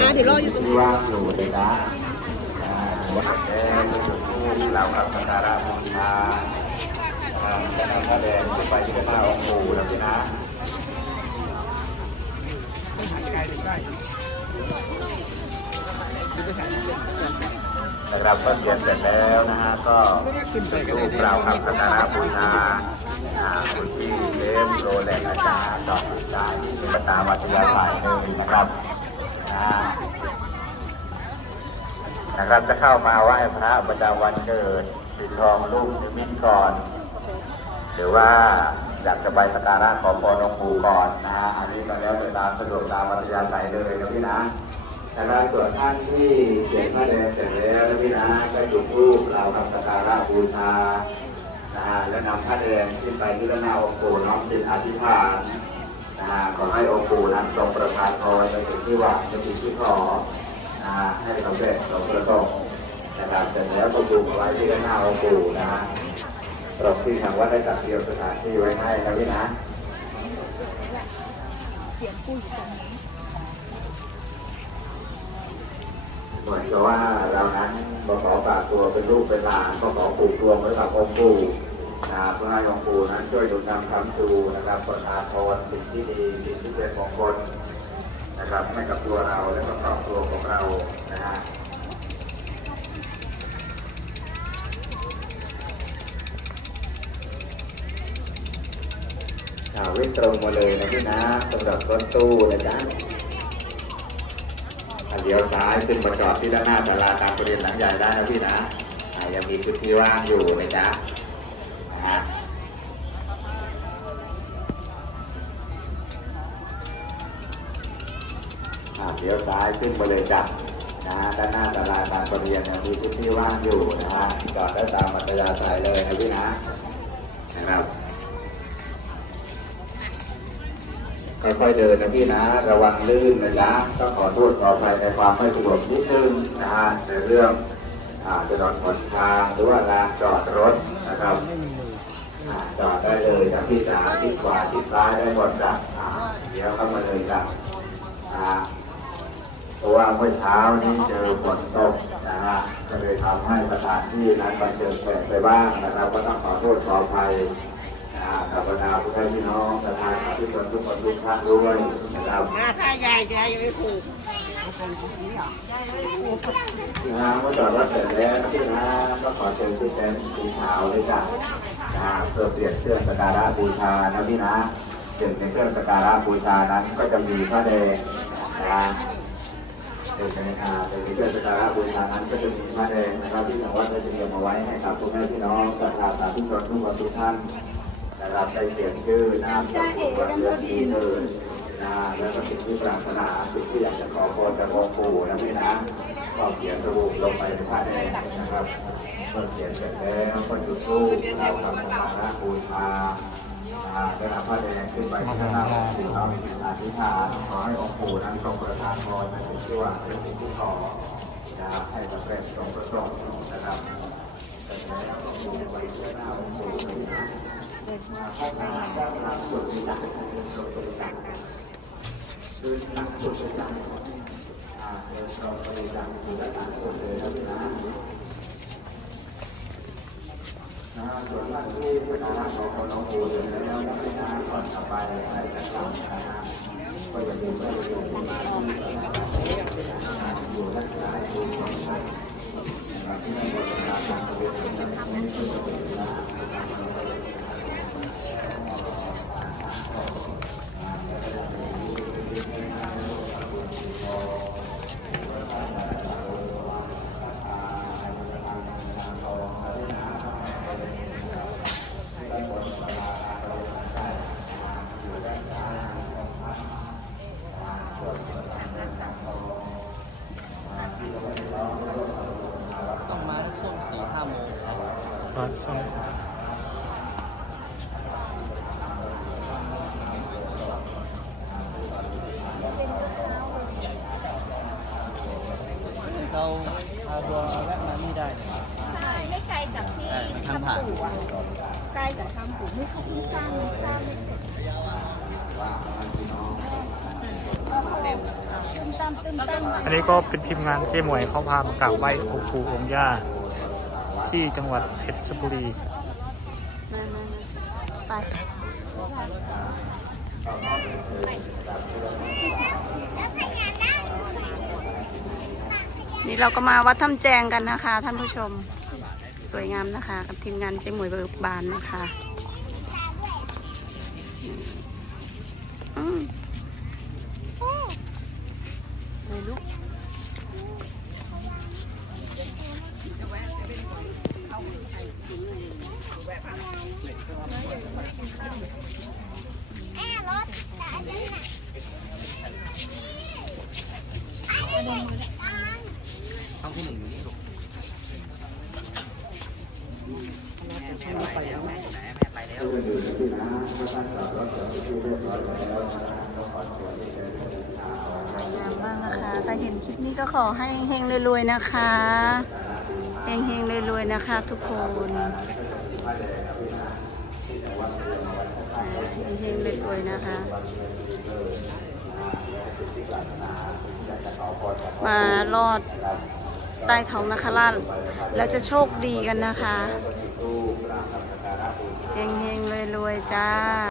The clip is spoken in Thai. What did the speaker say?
อะเดี๋ยวรออยู่ตรงนี้ว่างอยู่เลยนะอ่าแดงจุดทูบเรากับสักการะบูชาอ่าจะนำผ้าแดงไปที่หน้าองค์ปู่นะพี่นะนะครับก็เขียนเสร็จแล้วนะฮะก็จุดทูบเรากับสักการบูชาอ่าคุณพี่เทมโรแลนอาจารย์ดอกจานเป็นปตาวัตยาสายเลยนะครับ นะครับจะเข้ามาไหว้พระประจำวันเกิดปิดทองลูกนิมิตก่อน หรือว่าอยากจะไปสักการะขอพรหลวงปู่ก่อนนะฮะอันนี้ก็แล้วแต่ตามสะดวกตามวัตยาใสยเลยนะพี่นะนะครับส่วนท่านที่เขียนพระแดงเสร็จแล้วนะพี่นะก็จุดธูปเราทำสักการะบูชานะและนำพระแดงขึ้นไปที่ด้านหน้าองค์ปู่น้อมจิตอธิษฐาน นะฮะขอให้องค์ปู่นั้นทรงประทานพรในสิ่งที่หวังในสิ่งที่ขอนะฮะให้สำเร็จสมประสงค์นะครับเสร็จแล้วก็ดูเอาไว้ที่ด้านหน้าองค์ปู่นะฮะตรงที่ทางวัดได้จัดเตรียมสถานที่ไว้ให้นะพี่นะเหมือนกับว่าเรานั้นก็ขอฝากตัวเป็นลูกเป็นหลานก็ขอปลูกรวมไว้กับองค์ปู่ นะเพื่อให้องค์ปู่นั้นช่วยดูนำคำชูนะครับประทานพรสิ่งที่ดีสิ่งที่เป็นมงคลนะครับให้กับตัวเราและก็ครอบครัวของเรานะฮะอ่าวิ่งตรงมาเลยนะพี่นะสำหรับรถตู้นะจ๊ะอ่าเลี้ยวซ้ายขึ้นมาจอดที่ด้านหน้าศาลาการประเรียนหลังใหญ่ได้นะพี่นะยังมีพื้นที่ว่างอยู่นะจ๊ะ เลี้ยวซ้ายขึ้นมาเลยจ้ะนะฮะด้านหน้าตลาดบางปะเรียนมีพื้นที่ว่างอยู่นะฮะจอดได้ตามมัธยาศัยเลยนะพี่นะนะครับค่อยๆเดินนะพี่นะ ระวังลื่นนะจ๊ะก็ขอโทษขออภัยในความไม่สะดวกนิดนึงนะฮะในเรื่องอ่าถนนหนทางหรือว่าลานจอดรถนะครับ จอดได้เลยทั้งที่ซ้ายที่ขวาที่ซ้ายได้หมดจ้ะอ่าเดี๋ยวเข้ามาเลยจ้ะเพราะว่าเมื่อเช้านี้เจอฝนตกนะฮะก็เลยทำให้สถานที่นั้นบันเจิดแปลกไปบ้างนะครับก็ต้องขอโทษขออภัยนะฮะกับบรรดาผู้ใช้พี่น้องประธานสาธุชนทุกคนทุกท่านด้วยนะครับถ้ายายยายยังไม่ผูกนะเมื่อจอดรถเสร็จแล้วที่นะก็ขอเชิญที่เต็นท์สีขาวเลยจ้ะ นะฮะเพื่อเปลี่ยนเครื่องสักการะบูชานะพี่นะซึ่งในเครื่องสักการะบูชานั้นก็จะมีพระแดงนะฮะเด็กในอาเป็นในเรื่องสการะบูชานั้นก็จะมีพระแดงนะครับที่ทางวัดได้เตรียมเอาไว้ให้กับพ่อแม่พี่น้องประชาชนทุกคนทุกคนทุกท่านนะครับได้เขียนชื่อนามสกุลวันเดือนปีเกิด นะแล้วก็สิ่งที่ปรารถนาสิ่งที่อยากจะขอพรจากองค์ปู่นะพี่นะก็เขียนระบุลงไปในพระแดงนะครับเมื่อเขียนเสร็จแล้วก็จุดธูปเราทำสการะบูชาอ่าได้รับพระแดงขึ้นไปที่หน้าองค์ปู่เราอธิษฐานขอให้องค์ปู่นั้นทรงประทานพรในสิ่งที่หวังในสิ่งที่ขอนะครับให้สำเร็จสมประสงค์นะครับเสร็จแล้วองค์ปู่ไปที่หน้าองค์ปู่เลยนะมาเข้ามาด้านหลังสุดที่จักรลงไปจัก คือหลังสุดที่จักรอ่าเดินตรงไปจักรอยู่ด้านหลังสุดเลยนะพี่นะนะส่วนท่านที่เป็นอารักษ์ของคนของปู่อยู่แล้วก็ไม่นานก่อนกลับไปให้จะกลับนะก็จะมีพระองดีมาที่อยู่ด้านซ้ายอยู่ของท่านนะครับที่ได้บริการทางระเบียบนะครับไม่ใช่จะเป็นนะที่เราไม่ร้อง ต้องมาช่วงสี่ห้าโมงครับ ครับต้องเราเอาดวแวะมานี่ได้เลยใช่ไม่ไกลจากที่ทางผ่านปู่อะไกลจากทำปู่ไม่เขาเพิ่งสร้างสร้างไม่เสร็จเพิ่งสตามตึมตามอันนี้ก็เป็นทีมงานเจ๊หมวยเขาพามากราบไหว้องค์ปู่องค์ย่า ที่จังหวัดเพชรบุรีไปนี่เราก็มาวัดถ้ำแจงกันนะคะ ท่านผู้ชม สวยงามนะคะ กับทีมงานเจ๊หมวยเบิกบานนะคะ ห้องที่หนึ่งอยู่นี่ลูกแม่ไปแล้วแม่ไปแล้วผู้อื่นๆที่นะถ้าท่านกลับรถเสร็จที่เรียบร้อยแล้วนะก็ขอเชิญที่เชิญผู้ชาวนะครับงามมากนะคะใครเห็นคลิปนี้ก็ขอให้เฮงรวยๆนะคะ เฮงๆรวยๆนะคะทุกคน เฮงๆรวยนะคะ มารอดใต้ท้องนคราชแล้วจะโชคดีกันนะคะ เฮงเฮงรวยๆจ้า